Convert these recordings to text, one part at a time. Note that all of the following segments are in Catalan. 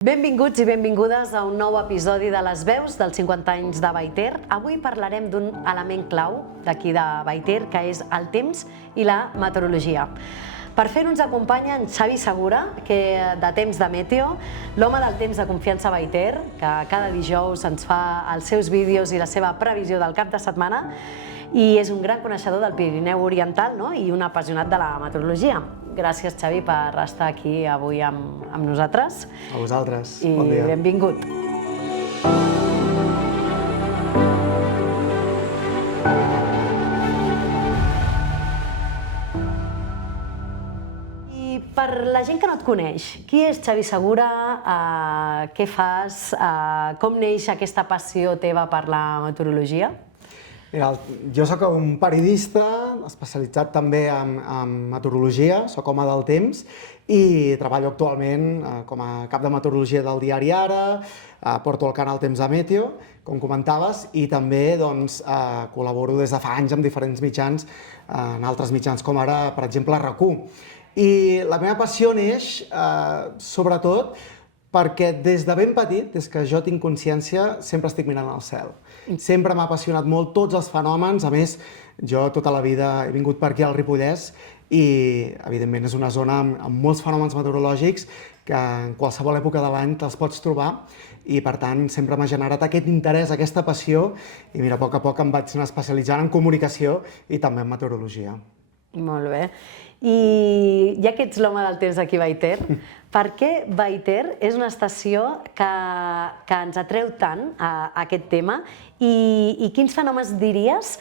Benvinguts i benvingudes a un nou episodi de Les Veus dels 50 anys de Vallter. Avui parlarem d'un element clau d'aquí de Vallter, que és el temps i la meteorologia. Per fer-ho ens acompanya en Xavi Segura, que de Temps de Meteo, l'home del temps de confiança a Vallter, que cada dijous ens fa els seus vídeos i la seva previsió del cap de setmana, i és un gran coneixedor del Pirineu Oriental i un apassionat de la meteorologia. Gràcies, Xavi, per estar aquí avui amb nosaltres. A vosaltres. Bon dia. I benvingut. I per la gent que no et coneix, qui és Xavi Segura? Què fas? Com neix aquesta passió teva per la meteorologia? Mira, jo soc un periodista especialitzat també en meteorologia, soc home del temps i treballo actualment com a cap de meteorologia del diari Ara, porto el canal Temps de Meteo, com comentaves, i també col·laboro des de fa anys amb diferents mitjans, en altres mitjans com ara, per exemple, RAC1. I la meva passió neix, sobretot, perquè des de ben petit, des que jo tinc consciència, sempre estic mirant al cel. Sempre m'ha apassionat molt tots els fenòmens. A més, jo tota la vida he vingut per aquí al Ripollès i, evidentment, és una zona amb molts fenòmens meteorològics que en qualsevol època de l'any te'ls pots trobar i, per tant, sempre m'ha generat aquest interès, aquesta passió i, mira, a poc em vaig anar especialitzant en comunicació i també en meteorologia. Molt bé. I ja que ets l'home del temps aquí a Vallter, per què Vallter és una estació que ens atreu tant a aquest tema i quins fenòmens diries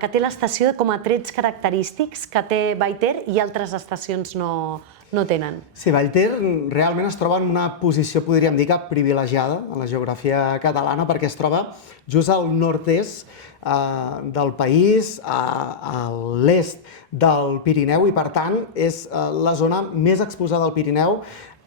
que té l'estació com a trets característics que té Vallter i altres estacions no tenen? Sí, Vallter realment es troba en una posició, podríem dir, privilegiada en la geografia catalana perquè es troba just al nord-est del país, a l'est del Pirineu i, per tant, és la zona més exposada al Pirineu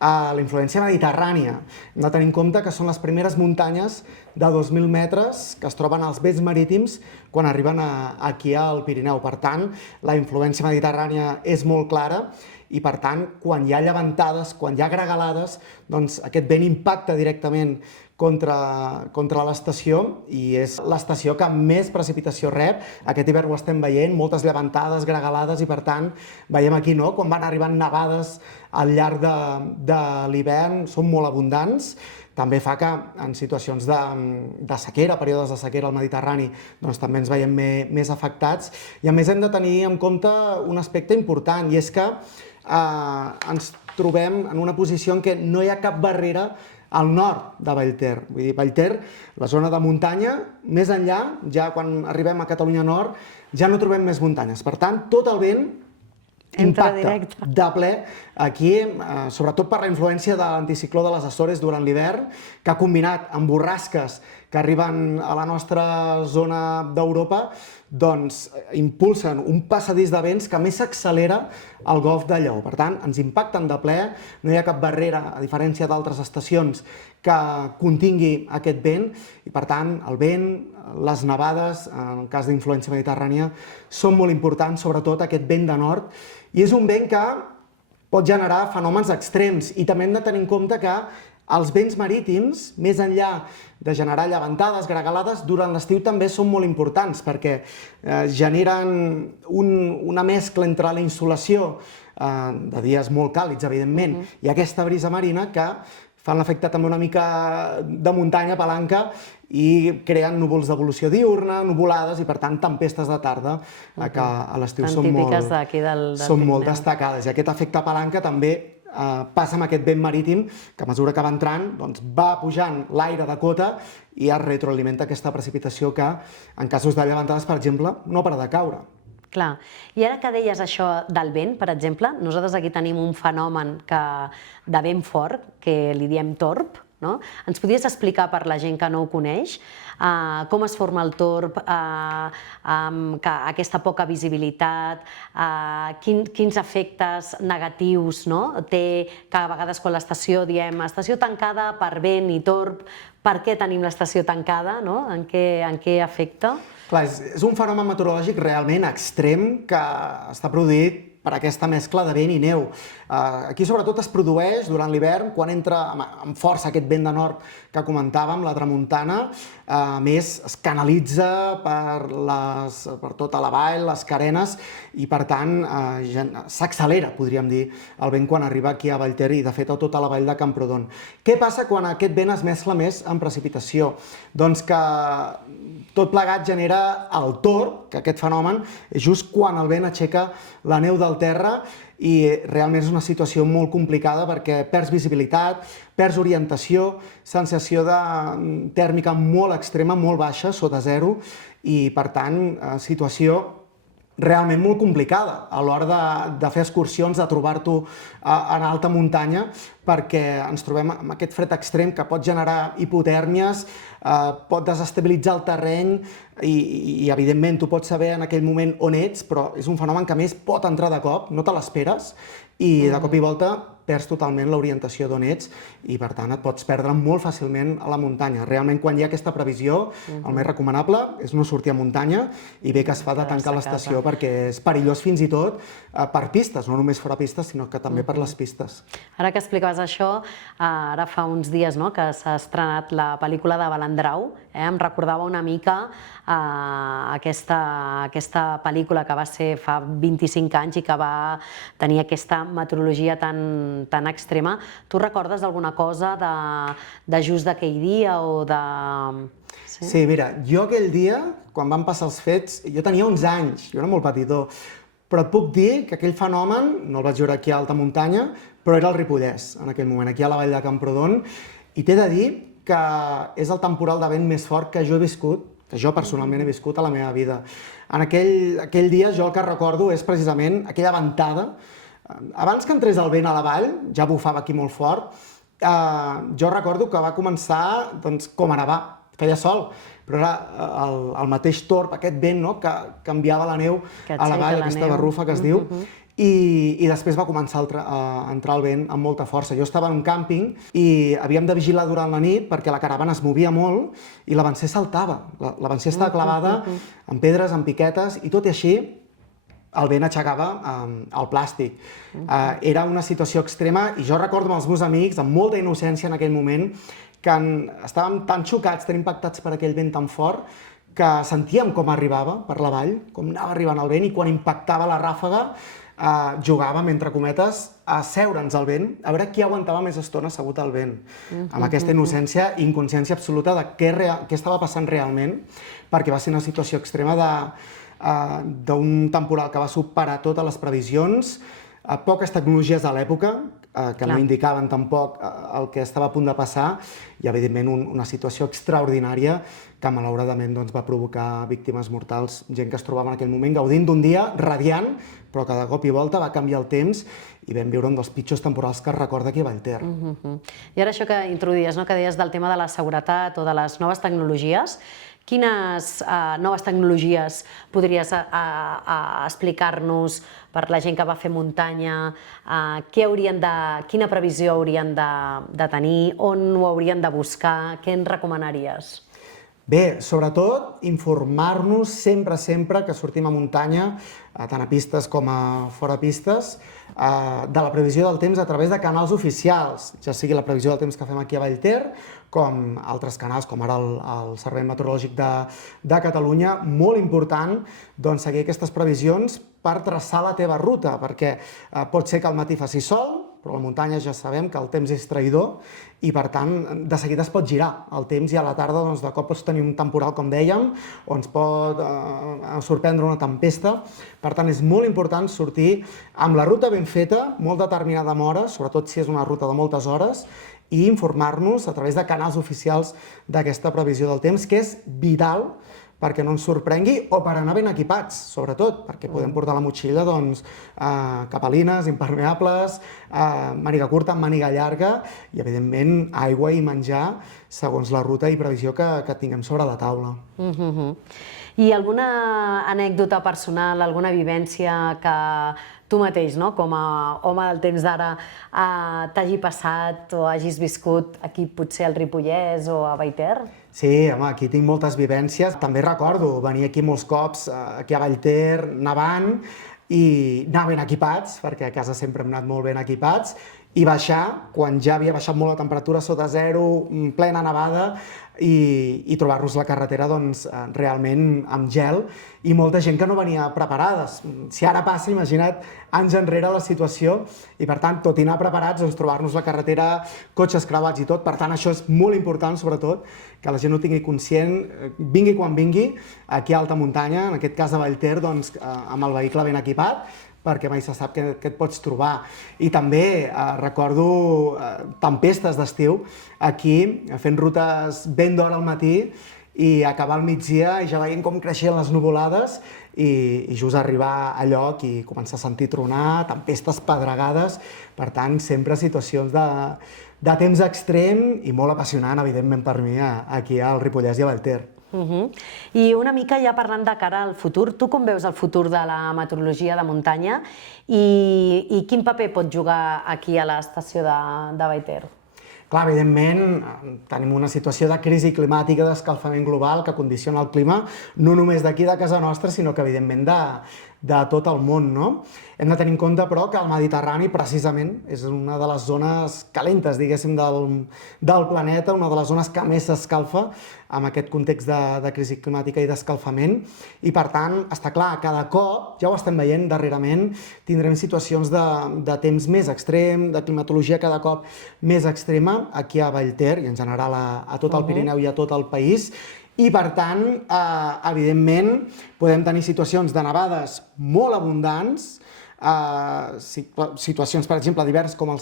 a la influència mediterrània. Hem de tenir en compte que són les primeres muntanyes de 2.000 metres que es troben als vents marítims quan arriben aquí al Pirineu. Per tant, la influència mediterrània és molt clara i, per tant, quan hi ha llevantades, quan hi ha gregalades, doncs aquest vent impacta directament contra l'estació i és l'estació que més precipitació rep. Aquest hivern ho estem veient, moltes llevantades, gregalades i, per tant, veiem aquí quan van arribant nevades al llarg de l'hivern, són molt abundants. També fa que en situacions de sequera, períodes de sequera al Mediterrani, doncs també ens veiem més afectats. I a més hem de tenir en compte un aspecte important i és que ens trobem en una posició en què no hi ha cap barrera al nord de Vallter. Vull dir, Vallter, la zona de muntanya, més enllà, ja quan arribem a Catalunya Nord, ja no trobem més muntanyes. Per tant, tot el vent impacta de ple aquí, sobretot per la influència de l'anticicló de les Açores durant l'hivern, que ha combinat amb borrasques que arriben a la nostra zona d'Europa, doncs impulsen un passadís de vents que més s'accelera al Golf de Lleó. Per tant, ens impacten de ple, no hi ha cap barrera, a diferència d'altres estacions, que contingui aquest vent i, per tant, el vent, les nevades, en el cas d'influència mediterrània, són molt importants, sobretot aquest vent de nord, i és un vent que pot generar fenòmens extrems i també hem de tenir en compte que els vents marítims, més enllà de generar llevantades, gregalades, durant l'estiu també són molt importants perquè generen una mescla entre la insolació de dies molt càlids, evidentment, i aquesta brisa marina que fan l'efecte també una mica de muntanya, palanca, i creen núvols d'evolució diurna, nuvolades i, per tant, tempestes de tarda que a l'estiu són molt destacades. I aquest efecte palanca també passa amb aquest vent marítim que a mesura que va entrant va pujant l'aire de cota i es retroalimenta aquesta precipitació que en casos de llevantades, per exemple, no para de caure. Clar. I ara que deies això del vent, per exemple, nosaltres aquí tenim un fenomen de vent fort, que li diem torb. Ens podries explicar per la gent que no ho coneix com es forma el torb, aquesta poca visibilitat, quins efectes negatius té, que a vegades quan l'estació diem estació tancada per vent i torb, per què tenim l'estació tancada, en què afecta? Clar, és un fenomen meteorològic realment extrem que està produït per aquesta mescla de vent i neu. Aquí sobretot es produeix durant l'hivern, quan entra amb força aquest vent de nord que comentàvem, la tramuntana, a més es canalitza per tota la vall, les carenes, i per tant s'accelera, podríem dir, el vent quan arriba aquí a Vallter i de fet a tota la vall de Camprodon. Què passa quan aquest vent es mescla més amb precipitació? Doncs que tot plegat genera el tor, que aquest fenomen és just quan el vent aixeca la neu del terra, i realment és una situació molt complicada perquè perds visibilitat, perds orientació, sensació tèrmica molt extrema, molt baixa, sota zero, i per tant situació realment molt complicada a l'hora de fer excursions, de trobar-t'ho en alta muntanya, perquè ens trobem amb aquest fred extrem que pot generar hipotèrmies, pot desestabilitzar el terreny i evidentment tu pots saber en aquell moment on ets, però és un fenomen que a més pot entrar de cop, no te l'esperes, i de cop i volta perds totalment l'orientació d'on ets i per tant et pots perdre molt fàcilment a la muntanya. Realment quan hi ha aquesta previsió, el més recomanable és no sortir a muntanya i bé que es fa de tancar l'estació perquè és perillós fins i tot per pistes, no només fora pistes sinó que també per les pistes. Ara que explicaves això, ara fa uns dies que s'ha estrenat la pel·lícula de Balandrau, em recordava una mica aquesta pel·lícula que va ser fa 25 anys i que va tenir aquesta meteorologia tan extrema. Tu recordes alguna cosa de just d'aquell dia o de... Sí, mira, jo aquell dia, quan van passar els fets, jo tenia 11 anys, jo era molt petitó, però et puc dir que aquell fenomen, no el vaig veure aquí a alta muntanya, però era al Ripollès, en aquell moment, aquí a la vall de Camprodon, i t'he de dir que és el temporal de vent més fort que jo he viscut, que jo personalment he viscut a la meva vida. En aquell dia jo el que recordo és precisament aquella ventada. Abans que entrés el vent a la vall, ja bufava aquí molt fort, jo recordo que va començar com a nevar, feia sol, però era el mateix torb, aquest vent que canviava la neu a la vall, aquesta barrufa que es diu, i després va començar a entrar el vent amb molta força. Jo estava en un càmping i havíem de vigilar durant la nit perquè la caravana es movia molt i l'avancer saltava. L'avancer estava clavada en pedres, en piquetes, i tot i així el vent aixecava el plàstic. Era una situació extrema i jo recordo amb els meus amics, amb molta innocència en aquell moment, que estàvem tan xocats, tan impactats per aquell vent tan fort, que sentíem com arribava per la vall, com anava arribant el vent, i quan impactava la ràfega jugàvem, entre cometes, a seure'ns al vent, a veure qui aguantava més estona assegut al vent, amb aquesta innocència i inconsciència absoluta de què estava passant realment, perquè va ser una situació extrema d'un temporal que va superar totes les previsions, poques tecnologies a l'època, que no indicaven tampoc el que estava a punt de passar, i evidentment una situació extraordinària que malauradament va provocar víctimes mortals, gent que es trobava en aquell moment gaudint d'un dia radiant, però que de cop i volta va canviar el temps i vam viure un dels pitjors temporals que es recorda aquí a Vallter. I ara això que introduïes, que deies del tema de la seguretat o de les noves tecnologies, quines noves tecnologies podries explicar-nos per la gent que va fer muntanya? Quina previsió haurien de tenir? On ho haurien de buscar? Què ens recomanaries? Bé, sobretot informar-nos sempre que sortim a muntanya, tant a pistes com a fora pistes, de la previsió del temps a través de canals oficials, ja sigui la previsió del temps que fem aquí a Vallter, com altres canals, com ara el Servei Meteorològic de Catalunya. Molt important seguir aquestes previsions per traçar la teva ruta, perquè pot ser que al matí faci sol, però a la muntanya ja sabem que el temps és traïdor i, per tant, de seguida es pot girar el temps i a la tarda de cop pots tenir un temporal, com dèiem, o ens pot sorprendre una tempesta. Per tant, és molt important sortir amb la ruta ben feta, molt determinada amb hores, sobretot si és una ruta de moltes hores, i informar-nos a través de canals oficials d'aquesta previsió del temps, que és vital perquè no ens sorprengui, o per anar ben equipats, sobretot, perquè podem portar a la motxilla capelines, impermeables, màniga curta, màniga llarga, i evidentment aigua i menjar segons la ruta i previsió que tinguem sobre la taula. I alguna anècdota personal, alguna vivència que tu mateix, com a home del temps d'ara, t'hagi passat o hagis viscut aquí potser al Ripollès o a Vallter? Sí, home, aquí tinc moltes vivències. També recordo venir aquí molts cops, aquí a Vallter, nevant, i anar ben equipats, perquè a casa sempre hem anat molt ben equipats, i baixar, quan ja havia baixat molt la temperatura sota zero, plena nevada, i trobar-nos la carretera doncs, realment amb gel, i molta gent que no venia preparada. Si ara passa, imagina't anys enrere la situació, i per tant, tot i anar preparats, doncs, trobar-nos la carretera, cotxes creuats i tot. Per tant, això és molt important, sobretot, que la gent ho tingui conscient, vingui quan vingui, aquí a alta muntanya, en aquest cas a Vallter, doncs, amb el vehicle ben equipat, perquè mai se sap què et pots trobar. I també recordo tempestes d'estiu aquí, fent rutes ben d'hora al matí i acabar al migdia i ja veient com creixien les nuvolades i just arribar a lloc i començar a sentir tronar, tempestes, pedregades. Per tant, sempre situacions de temps extrem i molt apassionant, evidentment, per mi, aquí al Ripollès i a Vallter. I una mica ja parlant de cara al futur, tu com veus el futur de la meteorologia de muntanya i quin paper pot jugar aquí a l'estació de Vallter? Clar, evidentment, tenim una situació de crisi climàtica, d'escalfament global, que condiciona el clima no només d'aquí de casa nostra, sinó que, evidentment, de tot el món, no? Hem de tenir en compte, però, que el Mediterrani, precisament, és una de les zones calentes, diguéssim, del planeta, una de les zones que més s'escalfa amb aquest context de crisi climàtica i d'escalfament. I, per tant, està clar, cada cop, ja ho estem veient darrerament, tindrem situacions de temps més extrem, de climatologia cada cop més extrema, aquí a Vallter i en general a tot el Pirineu i a tot el país. I, per tant, evidentment, podem tenir situacions de nevades molt abundants, situacions, per exemple, d'hiverns com el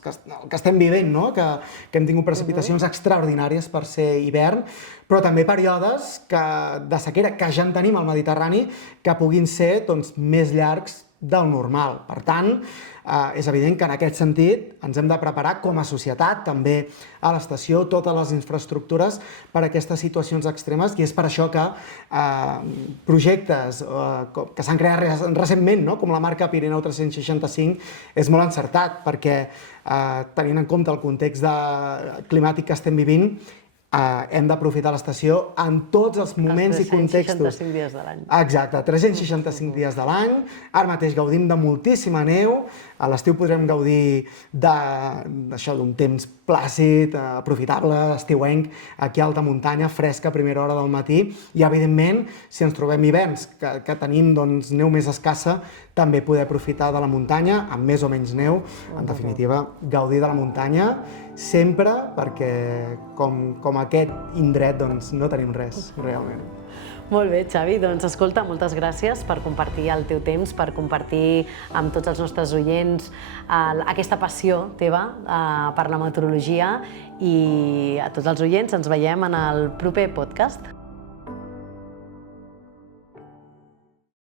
que estem vivint, no? Que hem tingut precipitacions extraordinàries per ser hivern, però també períodes de sequera que ja en tenim al Mediterrani que puguin ser doncs, més llargs del normal. Per tant, és evident que en aquest sentit ens hem de preparar com a societat, també a l'estació, totes les infraestructures per a aquestes situacions extremes, i és per això que projectes que s'han creat recentment, com la marca Pirineu 365, és molt encertat, perquè tenint en compte el context climàtic que estem vivint, hem d'aprofitar l'estació en tots els moments i contextos. 365 dies de l'any. Exacte, 365 dies de l'any. Ara mateix gaudim de moltíssima neu. A l'estiu podrem gaudir d'un temps plàcid, aprofitable, estiuenc, aquí a alta muntanya, fresca a primera hora del matí. I, evidentment, si ens trobem hiverns que tenim neu més escassa, també poder aprofitar de la muntanya, amb més o menys neu. En definitiva, gaudir de la muntanya sempre, perquè com aquest indret no tenim res, realment. Molt bé, Xavi. Doncs escolta, moltes gràcies per compartir el teu temps, per compartir amb tots els nostres oients aquesta passió teva per la meteorologia, i a tots els oients ens veiem en el proper podcast.